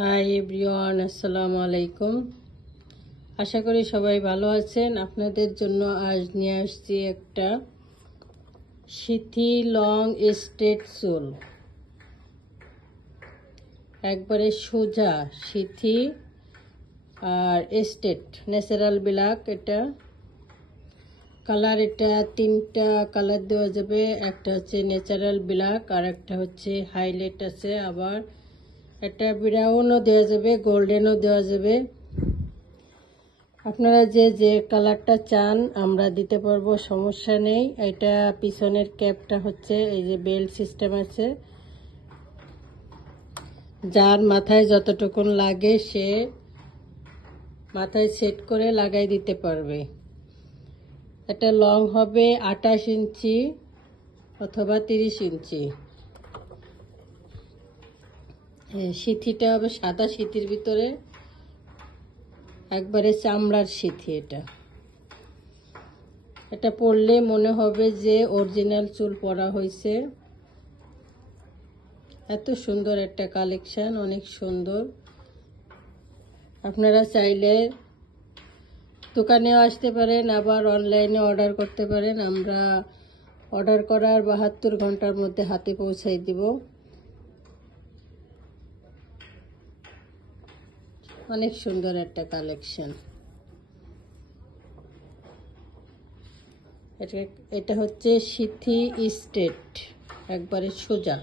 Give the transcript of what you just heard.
Hi everyone, আসসালামু আলাইকুম। আশা করি সবাই ভালো আছেন। আপনাদের জন্য আজ নিয়ে আসছি একটা সিথি লং স্ট্রেট চুল, একবারে সোজা সিথি আর স্ট্রেট ন্যাচারাল ব্ল্যাক। এটা কালার, এটা তিনটা কালার দেওয়া যাবে। একটা হচ্ছে ন্যাচারাল ব্ল্যাক, আর একটা হচ্ছে হাইলাইট আছে, আবার একটা ব্রাউনও দেওয়া যাবে, গোল্ডেনও দেওয়া যাবে। আপনারা যে যে কালারটা চান আমরা দিতে পারবো, সমস্যা নেই। এটা পিছনের ক্যাপটা হচ্ছে এই যে বেল্ট সিস্টেম আছে, যার মাথায় যতটুকুন লাগে সে মাথায় সেট করে লাগাই দিতে পারবে। এটা লং হবে 28 ইঞ্চি অথবা 30 ইঞ্চি। সিথিটা হবে সাদা সিথির ভিতরে একবারে চামড়ার সিথি। এটা পরলে মনে হবে যে অরিজিনাল চুল পরা হয়েছে। এত সুন্দর একটা কালেকশন, অনেক সুন্দর। আপনারা চাইলে দোকানেও আসতে পারেন, আবার অনলাইনে অর্ডার করতে পারেন। আমরা অর্ডার করার 72 ঘন্টার মধ্যে হাতে পৌঁছাই দিব। অনেক সুন্দর একটা কালেকশন। এটা হচ্ছে সিথি স্ট্রেট, একবারে সোজা।